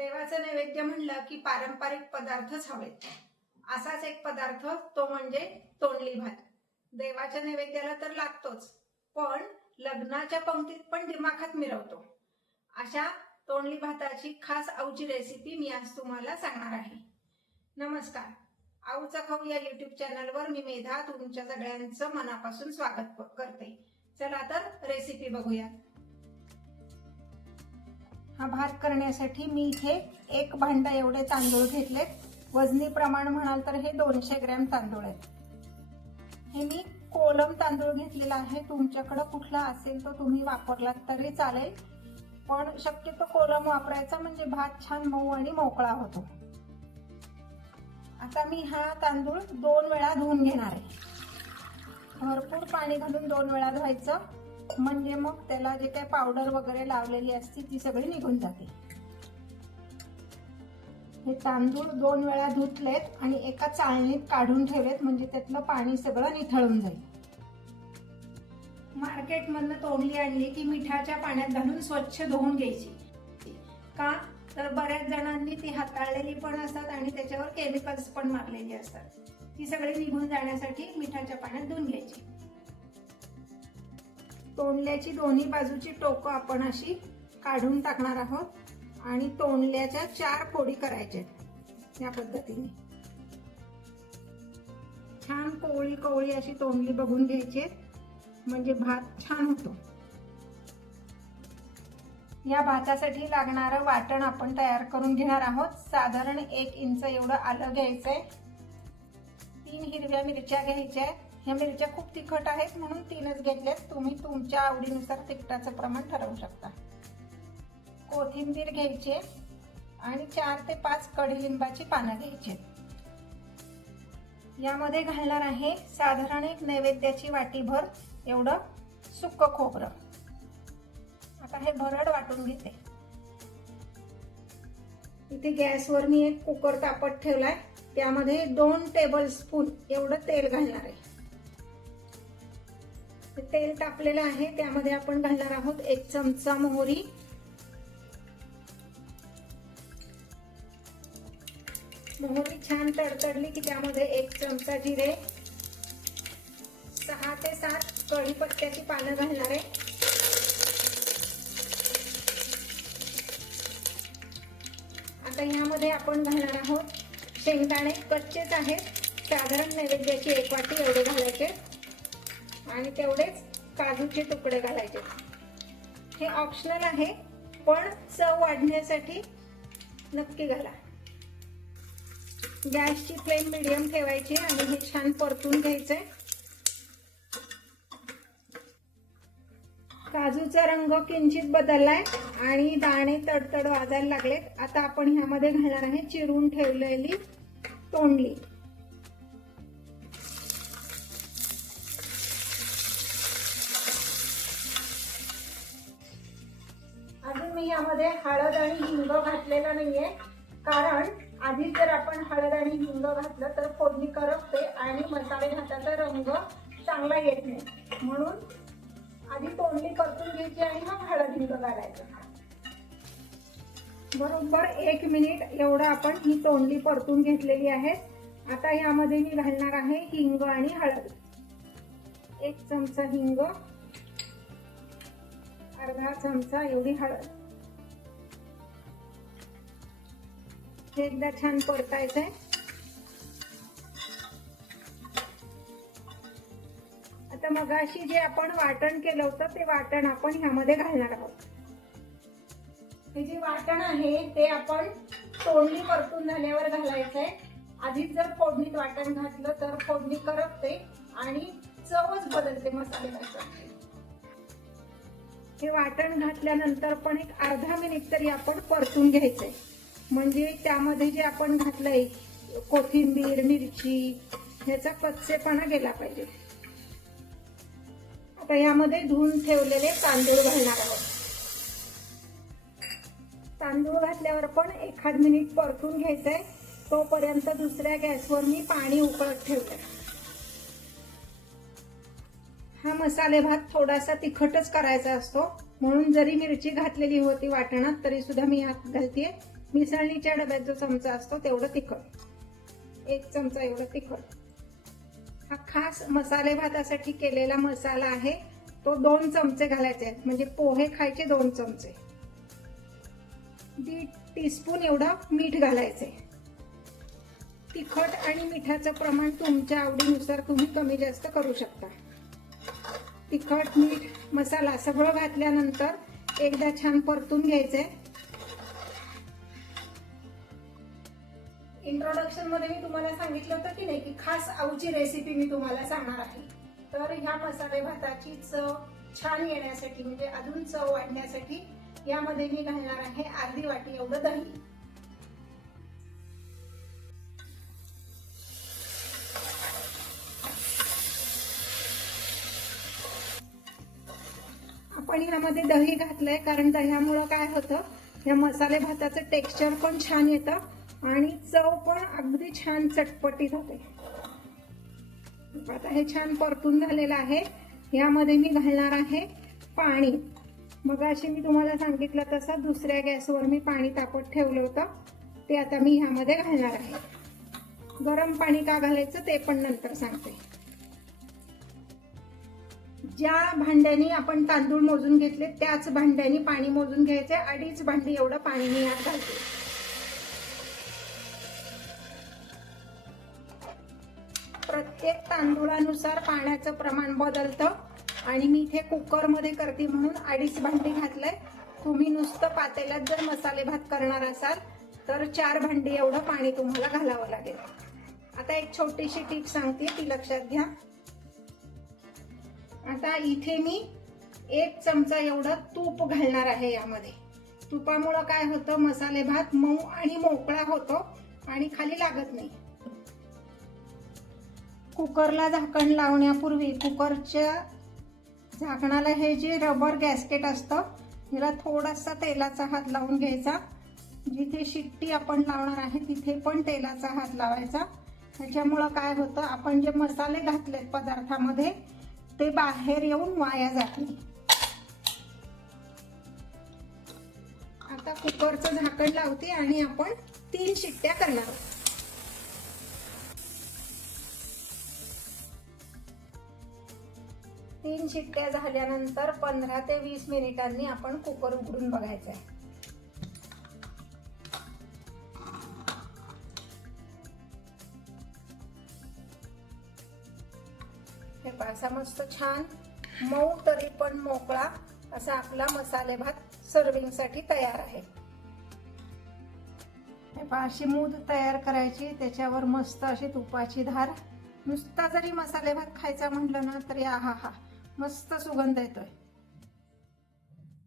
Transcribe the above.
देवाचं नैवेद्य म्हणलं की पारंपरिक पदार्थच हवेत. असाच एक पदार्थ तो म्हणजे तोंडली भात. देवाच्या नैवेद्याला तर लागतोच, पण लग्नाच्या पंक्तीत पण दिमाखात मिरवतो. अशा तोंडली भाताची खास आऊची रेसिपी मी आज तुम्हाला सांगणार आहे. नमस्कार, आऊचा खाऊ या युट्यूब चॅनलवर मी मेधा तुमच्या सगळ्यांचं मनापासून स्वागत करते. चला तर रेसिपी बघूया. हा भात करण्यासाठी मी इथे एक भांडा एवढे तांदूळ घेतले. वजनी प्रमाण म्हणाल तर हे 200 ग्रॅम तांदूळ आहेत. हे मी कोलम तांदूळ घेतलेला आहे. तुमच्याकडे कुठला असेल तो तुम्ही वापरलात तरी चालेल, पण शक्यतो कोलम वापरायचा म्हणजे भात छान मऊ आणि मोकळा होतो. आता मी हा तांदूळ 2 वेळा धुवून घेणार आहे. भरपूर पाणी घालून 2 वेळा धुवायचं, म्हणजे मग त्याला जे काही पावडर वगैरे लावलेली असते ती सगळी निघून जाते. हे तांदूळ 2 वेळा धुतलेत आणि एका चाळणीत काढून ठेवलेत, म्हणजे त्यातलं पाणी सगळं निथळून जाईल. मार्केटमधनं तोंडली आणली की मिठाच्या पाण्यात घालून स्वच्छ धुवून घ्यायची. का तर बऱ्याच जणांनी ती हाताळलेली पण असतात आणि त्याच्यावर केमिकल्स पण मारलेली असतात. ती सगळी निघून जाण्यासाठी मिठाच्या पाण्यात धुवून घ्यायची. तोंडल्याची दोन्ही बाजूची टोकं आपण अशी काढून टाकणार आहोत आणि तोंडल्याच्या 4 फोडी करायच्या या पद्धतीने. छान कोवळी कोवळी अशी तोंडली बघून घ्यायची, म्हणजे भात छान होतो. या भातासाठी लागणारं वाटण आपण तयार करून घेणार आहोत. साधारण 1 इंच एवढं आलं घ्यायचंय. 3 हिरव्या मिरच्या घ्यायच्या. ह्या मिरच्या खूप तिखट आहेत म्हणून 3च घेतल्यात. तुम्ही तुमच्या आवडीनुसार तिखटाचं प्रमाण ठरवू शकता. कोथिंबीर घ्यायची आणि 4 ते 5 कडीलिंबाची पानं घ्यायची. यामध्ये घालणार आहे साधारण एक नैवेद्याची वाटीभर एवढं सुक्क खोबरं. आता हे भरड वाटून घेते. इथे गॅसवर मी एक कुकर तापत ठेवलाय. त्यामध्ये 2 टेबलस्पून एवढं तेल घालणार आहे. तेल तापलेलं आहे, त्यामध्ये आपण घालणार आहोत 1 चमचा मोहरी, मोहरी छान तडतडली की त्यामध्ये 1 चमचा जिरे, 6 ते 7 कढीपत्त्याची पानं घालणार आहे. आता यामध्ये आपण घालणार आहोत शेंगदाणे. कच्चेच आहेत, साधारण नैवेद्याची 1 वाटी एवढे घालायचे आणि तेवढेच काजूचे तुकडे घालायचे. हे ऑप्शनल आहे, पण चव वाढण्यासाठी नक्की घाला. गॅसची फ्लेम मीडियम ठेवायची आणि हे छान परतून घ्यायचंय. काजूचा रंग किंचित बदललाय आणि दाणे तडतड वाजायला लागलेत. आता आपण ह्यामध्ये घालणार आहे चिरून ठेवलेली तोंडली. अजून मी यामध्ये हळद आणि हिंग घातलेला नाहीये, कारण आधी जर आपण हळद आणि हिंग घातलं तर फोडणी करपते आणि मसाले भाताचा रंग चांगला येत नाही. म्हणून आधी तोंडली परतून घ्यायची आणि मग हळद हिंग घालायचं. बरोबर 1 मिनिट एवढं आपण ही तोंडली परतून घेतलेली आहे. आता यामध्ये मी घालणार आहे हिंग आणि हळद. 1 चमचा हिंग, अर्धा चमचा एवढी हळद. हे एकदा छान परतायचंय. आता मगाशी जे आपण वाटण केलं होतं ते वाटण आपण ह्यामध्ये घालणार आहोत. हे जे वाटण आहे ते आपण तोंडली परतून झाल्यावर घालायचंय. आधीच जर फोडणीत वाटण घातलं तर फोडणी करपते आणि चवच बदलते मसाल्याची. हे वाटण घातल्यानंतर पण एक अर्धा मिनिट तरी आपण परतून घ्यायचंय, म्हणजे त्यामध्ये जे आपण घातलंय कोथिंबीर, मिरची, ह्याचा कच्चेपणा गेला पाहिजे. आता यामध्ये धुवून ठेवलेले तांदूळ घालणार आहोत. तांदूळ घातल्यावर पण 1 मिनिट परतून घ्यायचंय. तोपर्यंत दुसऱ्या गॅसवर मी पाणी उकळत ठेवलंय. हा मसाले भात थोडासा तिखटच करायचा असतो, म्हणून जरी मिरची घातलेली होती वाटणात तरी सुद्धा मी यात घालतेय मिसळणीच्या डब्यात जो चमचा असतो तेवढं तिखट, 1 चमचा एवढं तिखट. हा खास मसाले भातासाठी केलेला मसाला आहे, तो 2 चमचे घालायचे आहेत, म्हणजे पोहे खायचे 2 चमचे. 1.5 टीस्पून एवढं मीठ घालायचे. तिखट आणि मिठाचं प्रमाण तुमच्या आवडीनुसार तुम्ही कमी जास्त करू शकता. तिखट, मीठ, मसाला सगळं घातल्यानंतर एकदा छान परतून घ्यायचंय. इंट्रोडक्शन मध्ये मी तुम्हाला सांगितलं होतं की नाही की खास आऊची रेसिपी मी तुम्हाला सांगणार आहे. तर ह्या मसाले भाताची चव छान येण्यासाठी, म्हणजे अजून चव वाढण्यासाठी यामध्ये मी घालणार आहे अर्धी वाटी एवढं दही. आपण यामध्ये दही घातलंय कारण दह्यामुळं काय होतं, या मसाले भाताचं टेक्स्चर पण छान येतं आणि चव पण अगदी छान चटपटीत होते. आता हे छान परतून झालेलं आहे. यामध्ये मी घालणार आहे पाणी. मगाशी मी तुम्हाला सांगितलं तसं दुसऱ्या गॅसवर मी पाणी तापत ठेवलं होतं, ते आता मी ह्यामध्ये घालणार आहे. गरम पाणी का घालायचं ते पण नंतर सांगते. ज्या भांड्याने आपण तांदूळ मोजून घेतले त्याच भांड्याने पाणी मोजून घ्यायचे. 2.5 भांडी एवढं पाणी मी यात घालते. प्रत्येक तांदूळानुसार पाण्याचं प्रमाण बदलतं आणि मी इथे कुकर मध्ये करते म्हणून 2.5 भांडी घातलंय. तुम्ही नुसतं पातेल्यात जर मसाले भात करणार असाल तर 4 भांडी एवढं पाणी तुम्हाला घालावं लागेल. आता एक छोटीशी टिप सांगते, ती लक्षात घ्या. आता इथे मी 1 चमचा एवढं तूप घालणार आहे यामध्ये. तुपामुळं काय होतं, मसाले भात मऊ आणि मोकळा होतो आणि खाली लागत नाही. कुकरला झाकण लावण्यापूर्वी कुकरच्या झाकणाला हे जे रबर गॅस्केट असतं याला थोडासा तेलाचा हात लावून घ्यायचा. जिथे शिट्टी आपण लावणार आहे तिथे पण तेलाचा हात लावायचा. त्याच्यामुळं काय होतं, आपण जे मसाले घातलेत पदार्थामध्ये ते बाहेर येऊन वाया जात नाही. आता कुकरचं झाकण लावते आणि आपण 3 शिट्ट्या करणार आहोत. 3 शिट्ट्या झाल्यानंतर 15 ते 20 मिनिटांनी आपण कुकर उघडून बघायचं आहे. हे पासा मस्त छान मऊ तरी पण मोकळा असा आपला मसाले भात सर्विंग साठी तयार आहे. हे पहा, अशी मूद तयार करायची, त्याच्यावर मस्त अशी तुपाची धार. नुसता जरी मसाले भात खायचा म्हटलं ना तरी आहा हा मस्त सुगंध येतोय.